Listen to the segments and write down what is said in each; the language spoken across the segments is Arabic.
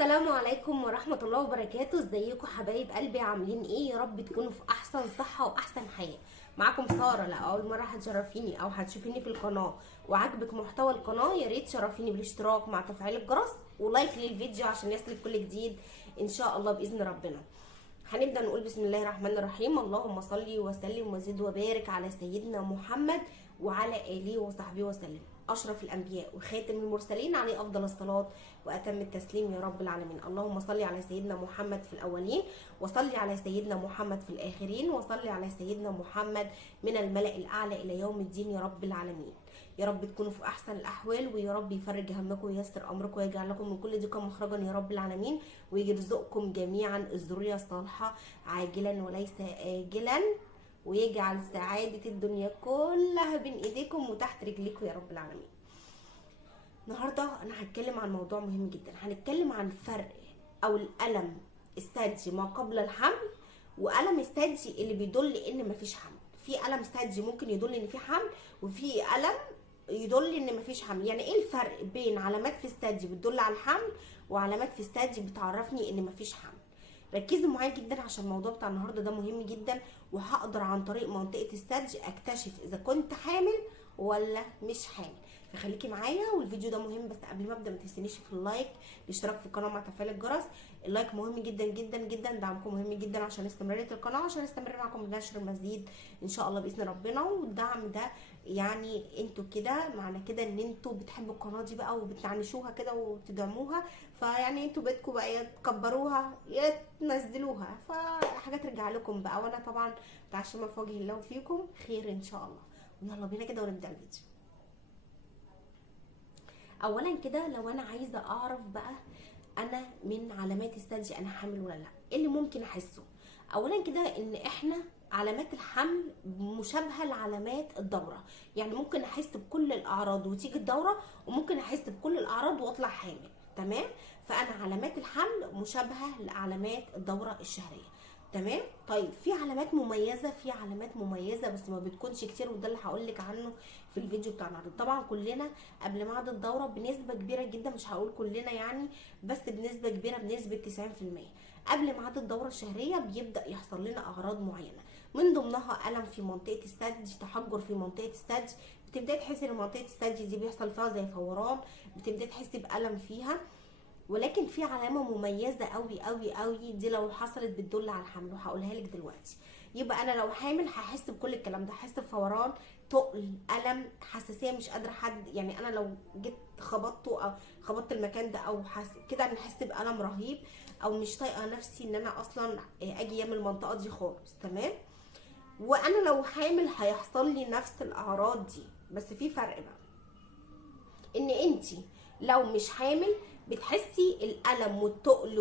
السلام عليكم ورحمة الله وبركاته. ازيكم حبايب قلبي؟ عاملين ايه؟ يا رب تكونوا في احسن صحة واحسن حياة. معاكم سارة. لا اول مرة هتشرفيني او هتشوفيني في القناة وعاجبك محتوى القناة، يا ريت تشرفيني بالاشتراك مع تفعيل الجرس ولايك للفيديو عشان يصلك كل جديد ان شاء الله باذن ربنا. هنبدا نقول بسم الله الرحمن الرحيم. اللهم صل وسلم وزد وبارك على سيدنا محمد وعلى اله وصحبه وسلم، اشرف الانبياء وخاتم المرسلين، عليه افضل الصلاه واتم التسليم يا رب العالمين. اللهم صل على سيدنا محمد في الاولين، وصل على سيدنا محمد في الاخرين، وصل على سيدنا محمد من الملأ الاعلى الى يوم الدين يا رب العالمين. يا رب تكونوا في احسن الاحوال، ويا رب يفرج همكم وييسر امركم ويجعل لكم من كل ضيق مخرجا يا رب العالمين، ويرزقكم جميعا الذريه الصالحه عاجلا وليس آجلا، ويجعل سعاده الدنيا كلها بين ايديكم وتحت رجليكم يا رب العالمين. النهارده انا هتكلم عن موضوع مهم جدا. هنتكلم عن فرق او الالم الثدي ما قبل الحمل والم الثدي اللي بيدل ان مفيش حمل. في الم ثدي ممكن يدل ان في حمل، وفي الم يدل ان مفيش حمل. يعني ايه الفرق بين علامات في الثدي بتدل على الحمل وعلامات في الثدي بتعرفني ان مفيش حمل؟ ركزوا معايا جدا عشان الموضوع بتاع النهارده ده مهم جدا، وهقدر عن طريق منطقه الثدي اكتشف اذا كنت حامل ولا مش حامل. فخليكي معايا، والفيديو ده مهم. بس قبل ما ابدا ما تنسونيش في اللايك، الاشتراك في القناه مع تفعيل الجرس. اللايك مهم جدا جدا جدا، دعمكم مهم جدا عشان استمراريه القناه، عشان استمر معاكم بنشر المزيد ان شاء الله باذن ربنا. والدعم ده يعني انتوا كده معنى كده ان انتوا بتحبوا القناه دي بقى وبتعنشوها كده وبتدعموها، فيعني انتوا بدكم بقى يا تكبروها يا تنزلوها، فحاجه ترجع لكم بقى. وانا طبعا متعشمه في وجه الله وفيكم خير ان شاء الله. ويلا بينا كده ونبدا الفيديو. اولا كده لو انا عايزه اعرف بقى انا من علامات الثدي انا حامل ولا لا، ايه اللي ممكن احسه؟ اولا كده ان احنا علامات الحمل مشابهه لعلامات الدوره. يعني ممكن احس بكل الاعراض وتيجي الدوره، وممكن احس بكل الاعراض واطلع حامل. تمام؟ فانا علامات الحمل مشابهه لعلامات الدوره الشهريه. تمام؟ طيب في علامات مميزه، في علامات مميزه بس ما بتكونش كتير، وده اللي هقول لك عنه في الفيديو بتاع النهارده. طبعا كلنا قبل ميعاد الدوره بنسبه كبيره جدا، مش هقول كلنا يعني، بس بنسبه كبيره بنسبه 90% قبل ميعاد الدوره الشهريه بيبدا يحصل لنا اعراض معينه، من ضمنها الم في منطقه الثدي، تحجر في منطقه الثدي. بتبداي تحسي ان منطقه الثدي دي بيحصل فيها زي فوران، بتبداي تحسي بالم فيها. ولكن في علامه مميزه قوي قوي قوي، دي لو حصلت بتدل على الحمل وهقولها لك دلوقتي. يبقى انا لو حامل هحس بكل الكلام ده، هحس بفوران، تقل، الم، حساسيه، مش قادره حد يعني انا لو جيت خبطته او خبطت المكان ده او كده انا هحس بالم رهيب، او مش طايقه نفسي ان انا اصلا اجي يم المنطقه دي خالص. تمام؟ وانا لو حامل هيحصل لي نفس الاعراض دي، بس في فرق بقى، ان انتي لو مش حامل بتحسي الالم والتقل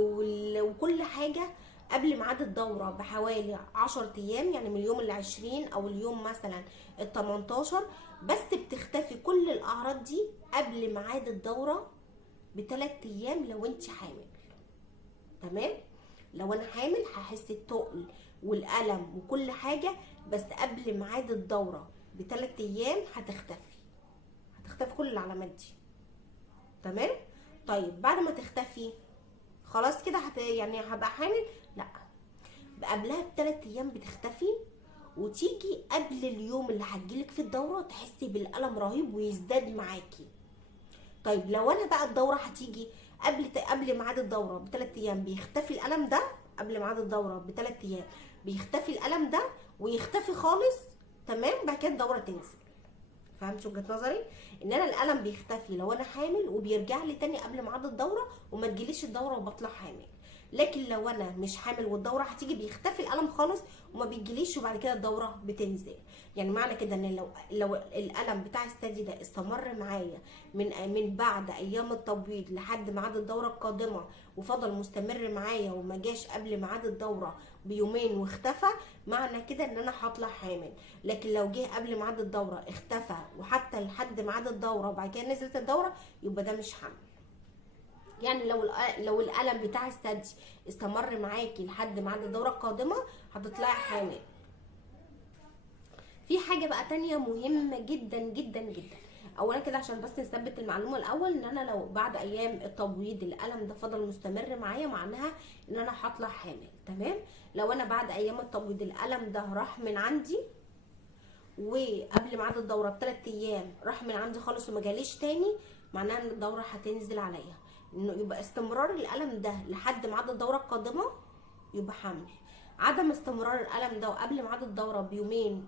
وكل حاجه قبل ميعاد الدوره بحوالي 10 ايام، يعني من اليوم ال20 او اليوم مثلا ال18، بس بتختفي كل الاعراض دي قبل ميعاد الدوره ب3 ايام لو انت حامل. تمام؟ لو انا حامل هحس التقل والالم وكل حاجه، بس قبل ميعاد الدوره ب3 ايام هتختفي كل العلامات دي. تمام؟ طيب بعد ما تختفي خلاص كده يعني هبقى حامل؟ لا، قبلها ب3 ايام بتختفي، وتيجي قبل اليوم اللي هتجيلك في الدوره تحسي بالالم رهيب ويزداد معاكي. طيب لو انا بقى الدوره هتيجي قبل ميعاد الدوره ب3 ايام بيختفي الالم ده، قبل ميعاد الدوره ب3 ايام بيختفي الالم ده ويختفي خالص. تمام؟ بعد كده الدوره تنزل. فهمت وجهه نظري؟ ان انا الالم بيختفي لو انا حامل وبيرجع لي تاني قبل ميعاد الدوره، وما تجيليش الدوره وبطلع حامل. لكن لو انا مش حامل والدوره هتيجي بيختفي الالم خالص وما بيجيليش، وبعد كده الدوره بتنزل. يعني معنى كده ان لو الالم بتاع الثدي ده استمر معايا من بعد ايام التبويض لحد ميعاد الدوره القادمه، وفضل مستمر معايا وما جاش قبل ميعاد الدوره بيومين واختفى، معنى كده ان انا هطلع حامل. لكن لو جه قبل ميعاد الدوره اختفى وحتى لحد ميعاد الدوره وبعد كده نزلت الدوره، يبقى ده مش حمل. يعني لو الالم بتاع الثدي استمر معاكي لحد ميعاد الدوره القادمه هتطلعي حامل. في حاجه بقى تانية مهمه جدا جدا جدا، اولا كده عشان بس نثبت المعلومه الاول، ان انا لو بعد ايام التبويض الالم ده فضل مستمر معايا معناها ان انا هطلع حامل. تمام. لو انا بعد ايام التبويض الالم ده راح من عندي، وقبل ميعاد الدوره ب3 ايام راح من عندي خالص وما جاليش تاني، معناها ان الدوره هتنزل عليا. انه يبقى استمرار الالم ده لحد ميعاد الدوره القادمه يبقى حمل. عدم استمرار الالم ده وقبل ميعاد الدوره بيومين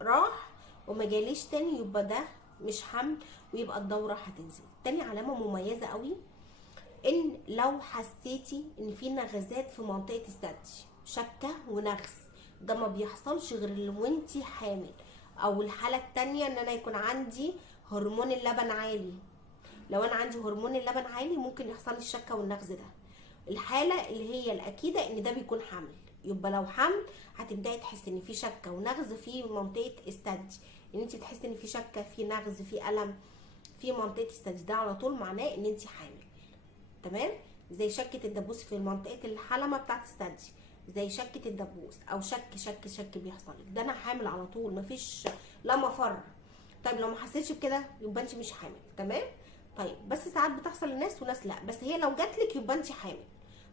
راح وما جاليش تاني، يبقى ده مش حمل، ويبقى الدوره هتنزل. تاني علامه مميزه قوي، ان لو حسيتي ان في نغزات في منطقه الثدي، شكه ونغز، ده ما بيحصلش غير وانتي حامل. او الحاله التانية ان انا يكون عندي هرمون اللبن عالي. لو انا عندي هرمون اللبن عالي ممكن يحصل لي الشكه والنغز ده. الحاله اللي هي الاكيده ان ده بيكون حمل. يبقى لو حمل هتبداي تحسي ان في شكه ونغز في منطقه الثدي، ان انت بتحسي ان في شكه، في نغز، في الم في منطقه الثدي، ده على طول معناه ان انت حامل. تمام. زي شكه الدبوس في منطقه الحلمه بتاعت الثدي، زي شكه الدبوس او شك بيحصل لك، ده انا حامل على طول، مفيش لا مفر. طيب لو ما حسيتش بكده يبقى انت مش حامل. تمام. طيب بس ساعات بتحصل لناس وناس لا، بس هي لو جات لك يبقى انت حامل.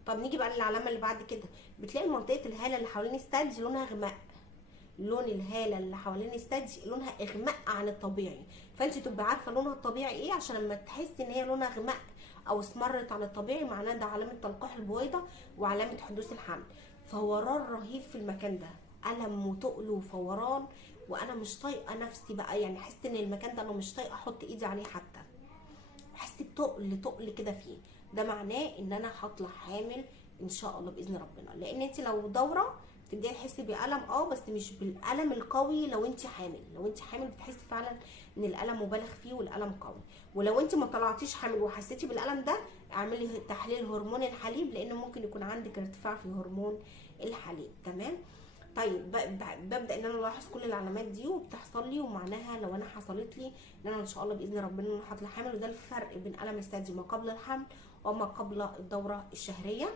طب نيجي بقى للعلامه اللي بعد كده، بتلاقي منطقه الهاله اللي حوالين الثدي لونها غماء. لون الهاله اللي حوالين الثدي لونها اغماء عن الطبيعي، فانت تبقى عارفه لونها الطبيعي ايه، عشان لما تحسي ان هي لونها غماء او اسمرت عن الطبيعي معناه ده علامه تلقيح البويضه وعلامه حدوث الحمل. فوران رهيب في المكان ده، الم وتقل وفوران، وانا مش طايقه نفسي بقى، يعني حاسه ان المكان ده انا مش طايقه احط ايدي عليه حتى، حاسه بتقل كده فيه، ده معناه ان انا هطلع حامل ان شاء الله باذن ربنا. لان انت لو دوره تبداي تحسي بالم، بس مش بالالم القوي. لو انت حامل بتحسي فعلا ان الالم مبالغ فيه والالم قوي. ولو انت ما طلعتيش حامل وحسيتي بالالم ده، اعملي تحليل هرمون الحليب، لان ممكن يكون عندك ارتفاع في هرمون الحليب. تمام. طيب ببدا ان انا الاحظ كل العلامات دي وبتحصل لي، ومعناها لو انا حصلت لي ان انا ان شاء الله باذن ربنا انا هطلع حامل. وده الفرق بين الم الثدي ما قبل الحمل وما قبل الدوره الشهريه،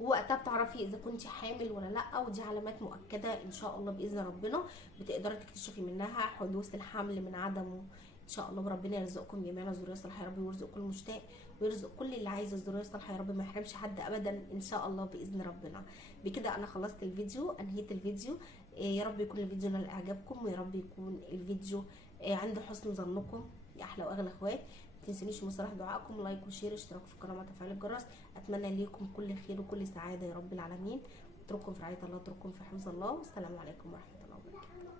ووقتها بتعرفي اذا كنتي حامل ولا لا. ودي علامات مؤكده ان شاء الله باذن ربنا بتقدري تكتشفي منها حدوث الحمل من عدمه ان شاء الله. وربنا يرزقكم جميعا ذريه صالحه يا رب، ويرزق كل مشتاق، ويرزق كل اللي عايز الذريه الصالحه يا رب، ما يحرمش حد ابدا ان شاء الله باذن ربنا. بكده انا خلصت الفيديو، انهيت الفيديو. يا رب يكون الفيديو نال اعجابكم، ويا رب يكون الفيديو عند حسن ظنكم يا احلى واغلى اخوات. متنسونيش مصالح دعائكم، لايك وشير، اشتراك في القناه وتفعيل الجرس. اتمنى ليكم كل خير وكل سعاده يا رب العالمين. اترككم في رعايه الله، اترككم في حفظ الله، والسلام عليكم ورحمه الله وبركاته.